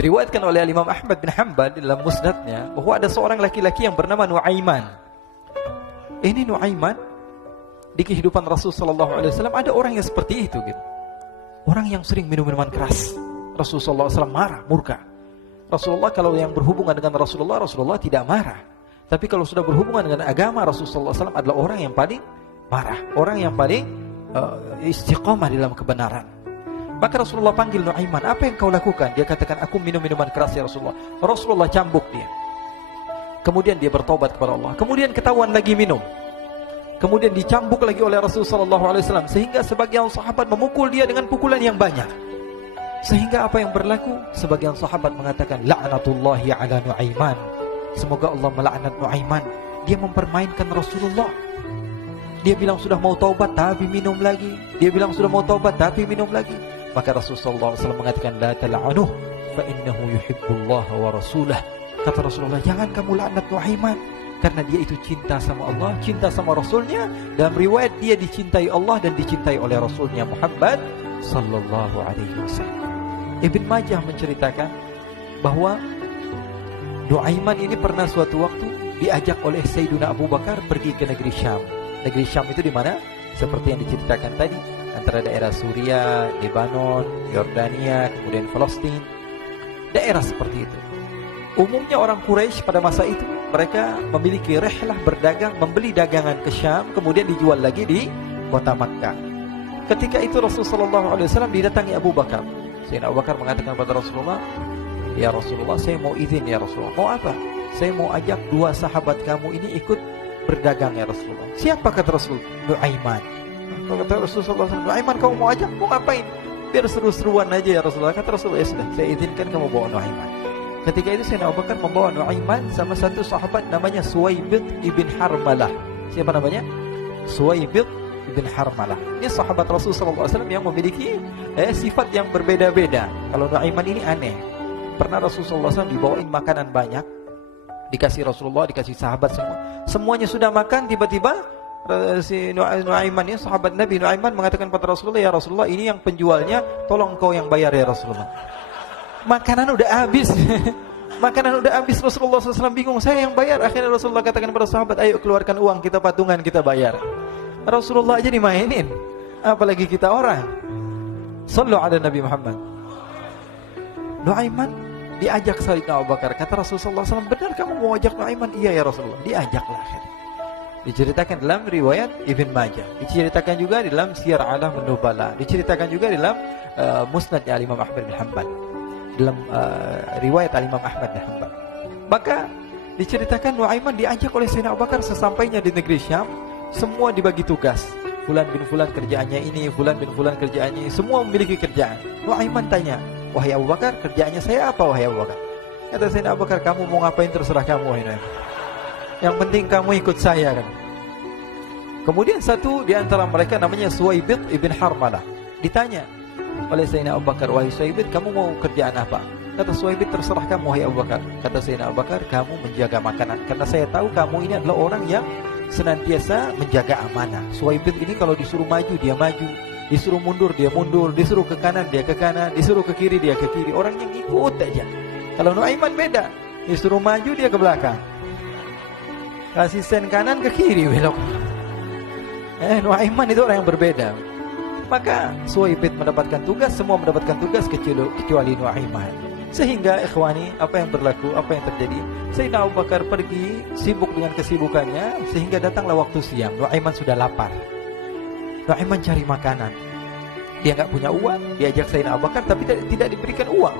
Diriwayatkan oleh Imam Ahmad bin Hanbal dalam musnadnya bahwa ada seorang laki-laki yang bernama Nuaiman. Ini Nuaiman di kehidupan Rasul sallallahu alaihi wasallam ada orang yang seperti itu gitu. Orang yang sering minum minuman keras. Rasulullah SAW marah, murka. Rasulullah kalau yang berhubungan dengan Rasulullah tidak marah. Tapi kalau sudah berhubungan dengan agama, Rasulullah SAW adalah orang yang paling marah, orang yang paling istiqamah dalam kebenaran. Maka Rasulullah panggil Nuaiman, apa yang kau lakukan? Dia katakan, aku minum minuman keras ya Rasulullah. Rasulullah cambuk dia. Kemudian dia bertobat kepada Allah. Kemudian ketahuan lagi minum. Kemudian dicambuk lagi oleh Rasulullah SAW, sehingga sebagian sahabat memukul dia dengan pukulan yang banyak. Sehingga apa yang berlaku? Sebagian sahabat mengatakan, la'natullahi ala Nuaiman. Semoga Allah melaknat Nuaiman. Dia mempermainkan Rasulullah. Dia bilang sudah mau taubat tapi minum lagi. Dia bilang sudah mau taubat tapi minum lagi. Maka Rasulullah SAW mengatakan, la tal'anuh fa innahu yuhibbullaha wa rasulah. Kata Rasulullah, jangan kamu laknat Nuaiman, karena dia itu cinta sama Allah, cinta sama Rasulnya. Dalam riwayat dia dicintai Allah dan dicintai oleh Rasulnya Muhammad sallallahu alaihi wasallam. Ibn Majah menceritakan bahwa Nuaiman ini pernah suatu waktu diajak oleh Sayyidina Abu Bakar pergi ke negeri Syam. Negeri Syam itu di mana? Seperti yang diceritakan tadi, antara daerah Suriah, Lebanon, Yordania, kemudian Palestina. Daerah seperti itu. Umumnya orang Quraisy pada masa itu mereka memiliki rihlah berdagang, membeli dagangan ke Syam, kemudian dijual lagi di kota Makkah. Ketika itu Rasulullah SAW didatangi Abu Bakar. Sayyidina Abu Bakar mengatakan kepada Rasulullah, ya Rasulullah, saya mau izin ya Rasulullah. Mau apa? Saya mau ajak dua sahabat kamu ini ikut berdagang ya Rasulullah. Siapa kata Rasul? Nuaiman. Kata Rasulullah, Nuaiman kamu mau ajak? Mau ngapain? Biar seru-seruan aja ya Rasulullah. Kata Rasulullah, ya sudah, saya izinkan kamu bawa Nuaiman. Ketika itu Sayyidina Abu Bakar membawa Nuaiman sama satu sahabat namanya Suwaibid ibn Harmalah. Siapa namanya? Suwaibid ibn Harmalah. Ini sahabat Rasulullah SAW yang memiliki sifat yang berbeda-beda. Kalau Nuaiman ini aneh. Pernah Rasulullah SAW dibawain makanan banyak, dikasih Rasulullah, dikasih sahabat semua. Semuanya sudah makan, tiba-tiba si Nuaiman ini, sahabat Nabi Nuaiman mengatakan kepada Rasulullah, ya Rasulullah, ini yang penjualnya, tolong kau yang bayar ya Rasulullah. Makanan udah habis. Makanan udah habis. Rasulullah SAW bingung, saya yang bayar. Akhirnya Rasulullah katakan kepada sahabat, ayo keluarkan uang, kita patungan, kita bayar. Rasulullah aja dimainin, apalagi kita orang. Sallu ala Nabi Muhammad. Nuaiman diajak Sayyidina Abu Bakar. Kata Rasulullah SAW, benar kamu mau ajak Nuaiman? Iya ya Rasulullah. Diajaklah akhirnya. Diceritakan dalam riwayat Ibn Majah, diceritakan juga dalam Siyar A'lam An-Nubala, diceritakan juga dalam Musnadnya Imam Ahmad bin Hanbal, dalam riwayat Imam Ahmad bin Hanbal. Maka diceritakan Nuaiman diajak oleh Sayyidina Abu Bakar. Sesampainya di negeri Syam, semua dibagi tugas. Fulan bin Fulan kerjaannya ini, Fulan bin Fulan kerjaannya ini. Semua memiliki kerjaan. Nuaiman tanya, wahai Abu Bakar, kerjaannya saya apa wahai Abu Bakar? Kata Sayyidina Abu Bakar, kamu mau ngapain terserah kamu wahai Nuaiman. Yang penting kamu ikut saya kan. Kemudian satu di antara mereka namanya Suwaibid ibn Harmalah. Ditanya oleh Sayyidina Abu Bakar, wahai Suwaibid, kamu mau kerjaan apa? Kata Suwaibid, terserah kamu wahai Abu Bakar. Kata Sayyidina Abu Bakar, kamu menjaga makanan, karena saya tahu kamu ini adalah orang yang senantiasa menjaga amanah. Suwaibid ini kalau disuruh maju dia maju, disuruh mundur dia mundur, disuruh ke kanan dia ke kanan, disuruh ke kiri dia ke kiri. Orang yang ikut aja. Kalau Nuaiman beda, disuruh maju dia ke belakang, kasih sen kanan ke kiri belok. Nuaiman itu orang yang berbeda. Maka Suwaibid mendapatkan tugas, semua mendapatkan tugas kecuali Nuaiman. Sehingga ikhwani, apa yang berlaku, apa yang terjadi? Sayyidina Abu Bakar pergi sibuk dengan kesibukannya, sehingga datanglah waktu siang. Nuaiman sudah lapar. Nuaiman cari makanan. Dia nggak punya uang, diajak Sayyidina Abu Bakar tapi tidak diberikan uang.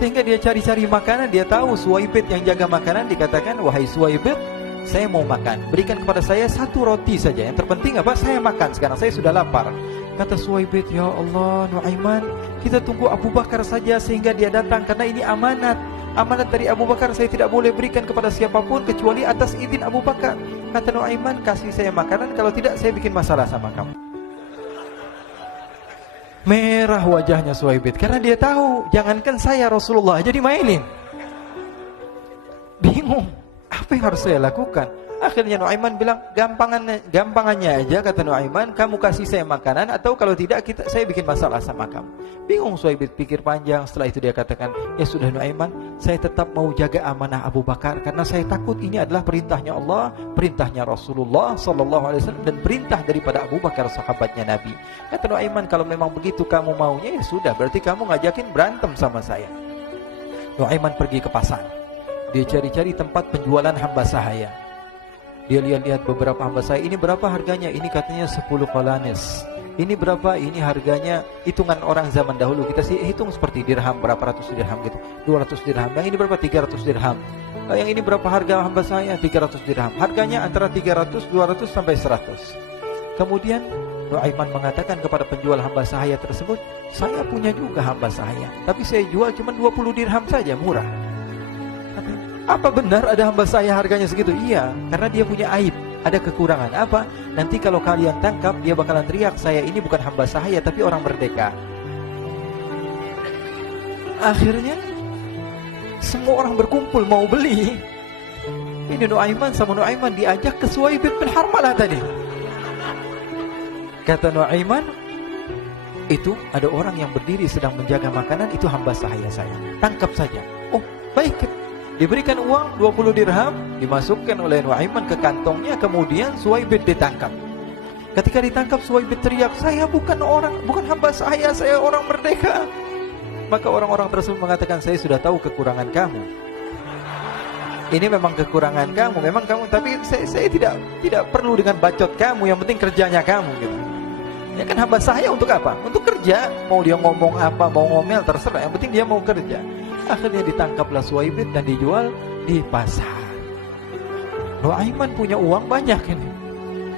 Sehingga dia cari-cari makanan. Dia tahu Suwaibid yang jaga makanan. Dikatakan, wahai Suwaibid, saya mau makan, berikan kepada saya satu roti saja. Yang terpenting apa? Saya makan sekarang, saya sudah lapar. Kata Suwaibid, ya Allah Nuaiman, kita tunggu Abu Bakar saja sehingga dia datang, karena ini amanat. Amanat dari Abu Bakar, saya tidak boleh berikan kepada siapapun kecuali atas izin Abu Bakar. Kata Nuaiman, kasih saya makanan, kalau tidak saya bikin masalah sama kamu. Merah wajahnya Suwaibid, karena dia tahu, jangankan saya, Rasulullah aja dimainin. Bingung, apa yang harus saya lakukan? Akhirnya Nuaiman bilang, gampangannya aja, kata Nuaiman, kamu kasih saya makanan, atau kalau tidak saya bikin masalah sama kamu. Bingung Suhaib pikir panjang. Setelah itu dia katakan, ya sudah Nuaiman, saya tetap mau jaga amanah Abu Bakar, karena saya takut ini adalah perintahnya Allah, perintahnya Rasulullah SAW, dan perintah daripada Abu Bakar, sahabatnya Nabi. Kata Nuaiman, kalau memang begitu kamu maunya, ya sudah, berarti kamu ngajakin berantem sama saya. Nuaiman pergi ke pasar. Dia cari-cari tempat penjualan hamba sahaya. Dia lihat-lihat beberapa hamba sahaya. Ini berapa harganya? Ini katanya 10 qalanis. Ini berapa? Ini harganya, hitungan orang zaman dahulu, kita sih hitung seperti dirham, berapa ratus dirham gitu, 200 dirham. Yang ini berapa? 300 dirham. Yang ini berapa harga hamba sahaya? 300 dirham. Harganya antara 300, 200 sampai 100. Kemudian Nuaiman mengatakan kepada penjual hamba sahaya tersebut, saya punya juga hamba sahaya, tapi saya jual cuma 20 dirham saja, murah. Apa benar ada hamba saya harganya segitu? Iya, karena dia punya aib, ada kekurangan. Apa? Nanti kalau kalian tangkap, dia bakalan teriak, saya ini bukan hamba sahaya, tapi orang merdeka. Akhirnya semua orang berkumpul mau beli. Ini Nuaiman sama Nuaiman diajak ke Suhaib bin Harmalah tadi. Kata Nuaiman, itu ada orang yang berdiri sedang menjaga makanan, itu hamba sahaya saya, tangkap saja. Oh baik. Diberikan uang 20 dirham, dimasukkan oleh Nuaiman ke kantongnya, kemudian Suhaib ditangkap. Ketika ditangkap, Suhaib teriak, saya bukan hamba saya orang merdeka. Maka orang-orang tersebut mengatakan, saya sudah tahu kekurangan kamu. Ini memang kekurangan kamu, memang kamu, tapi saya tidak perlu dengan bacot kamu, yang penting kerjanya kamu gitu. Ya kan hamba saya untuk apa? Untuk kerja. Mau dia ngomong apa, mau ngomel, terserah, yang penting dia mau kerja. Akhirnya ditangkaplah Suhaib dan dijual di pasar. Nuaiman punya uang banyak ini.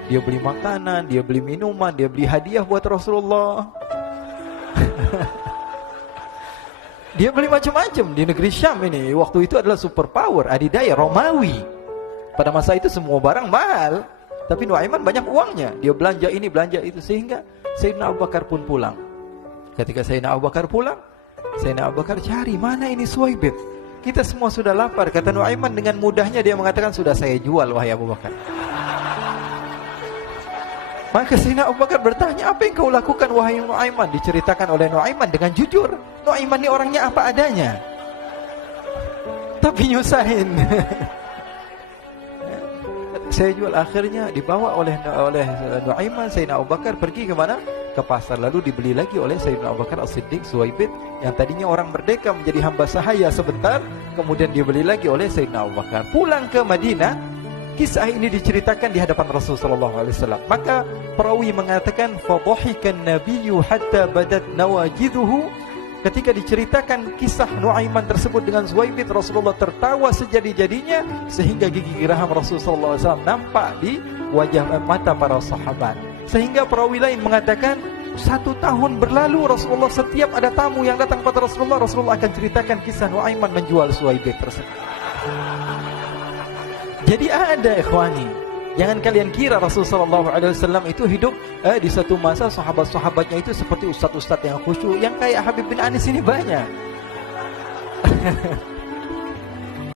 Dia beli makanan, dia beli minuman, dia beli hadiah buat Rasulullah. Dia beli macam-macam di negeri Syam ini. Waktu itu adalah superpower, adidaya Romawi. Pada masa itu semua barang mahal, tapi Nuaiman banyak uangnya. Dia belanja ini, belanja itu, sehingga Sayyidina Abu Bakar pun pulang. Ketika Sayyidina Abu Bakar pulang, Sayyidina Abu Bakar cari, mana ini Suhaib? Kita semua sudah lapar. Kata Nuaiman dengan mudahnya dia mengatakan, sudah saya jual wahai Abu Bakar. Maka Sayyidina Abu Bakar bertanya, apa yang kau lakukan wahai Nuaiman? Diceritakan oleh Nuaiman dengan jujur. Nuaiman ini orangnya apa adanya, tapi nyusahin. Saya jual. Akhirnya dibawa oleh Nuaiman, Sayyidina Abu Bakar pergi ke mana? Ke pasar. Lalu dibeli lagi oleh Sayyidina Abu Bakar As-Siddiq, Suhaib yang tadinya orang merdeka menjadi hamba sahaya sebentar, kemudian dibeli lagi oleh Sayyidina Abu Bakar. Pulang ke Madinah, kisah ini diceritakan di hadapan Rasulullah SAW. Maka perawi mengatakan, fadhahikan nabiyyu hatta badat nawajiduhu. Ketika diceritakan kisah Nuaiman tersebut dengan Suhaib, Rasulullah tertawa sejadi-jadinya, sehingga gigi geraham Rasulullah SAW nampak di wajah mata para sahabat. Sehingga perawi lain mengatakan, 1 tahun berlalu Rasulullah, setiap ada tamu yang datang kepada Rasulullah, Rasulullah akan ceritakan kisah Nuaiman menjual Suhaib tersebut. Jadi ada ikhwani, jangan kalian kira Rasulullah SAW itu hidup di satu masa sahabat-sahabatnya itu seperti ustaz-ustaz yang khusyuk, yang kayak Habib bin Anis ini banyak.